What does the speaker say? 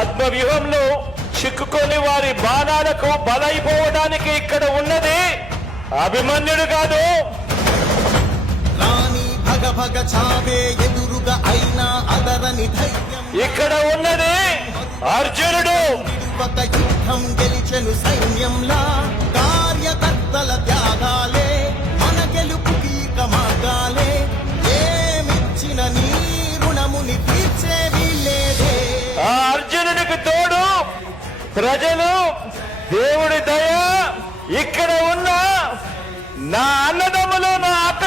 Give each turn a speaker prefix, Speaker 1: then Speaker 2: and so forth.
Speaker 1: పద్మవ్యూహంలో చిక్కుకొని వారి బాణాలకు బలైపోవడానికి ఇక్కడ ఉన్నది అభిమన్యుడు కాదు. ఇక్కడ ఉన్నది అర్జునుడు.
Speaker 2: యుద్ధం గెలిచెను సైన్యంలా. కార్యకర్తల త్యాగాలే మన గెలుపుకి మార్గాలే ఏమిచ్చిన నీ రుణముని తీర్చేవి
Speaker 1: ప్రజలు దేవుడి దయ ఇక్కడ ఉన్న నా అన్నదమ్ములు నా అక్క